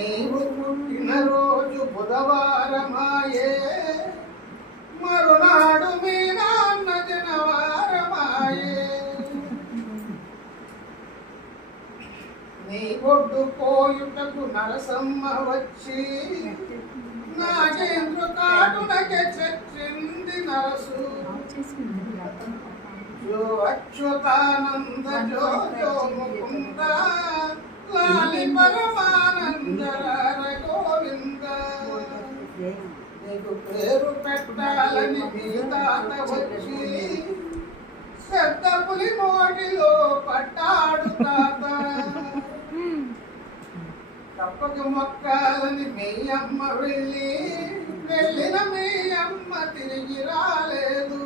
నీవు పుట్టినరోజు బుధవారమాయే, మరునాడు మీ నాన్న జనవారమాయే. నీ ఒడ్డు పోయుటకు నరసమ్మ వచ్చి, నాగేంద్ర కాటునకే చచ్చింది నరసు. జో అచ్యుతానంద జో జో ముకుంద, లాలి పరమానంద గోవింద. నీకు పేరు పెట్టాలని మీ తాత వచ్చి, పెద్ద పులి మోటిలో పట్టాడు తాత. తప్పక మొక్కాలని మీ అమ్మ వెళ్ళిన మీ అమ్మ తిరిగి రాలేదు.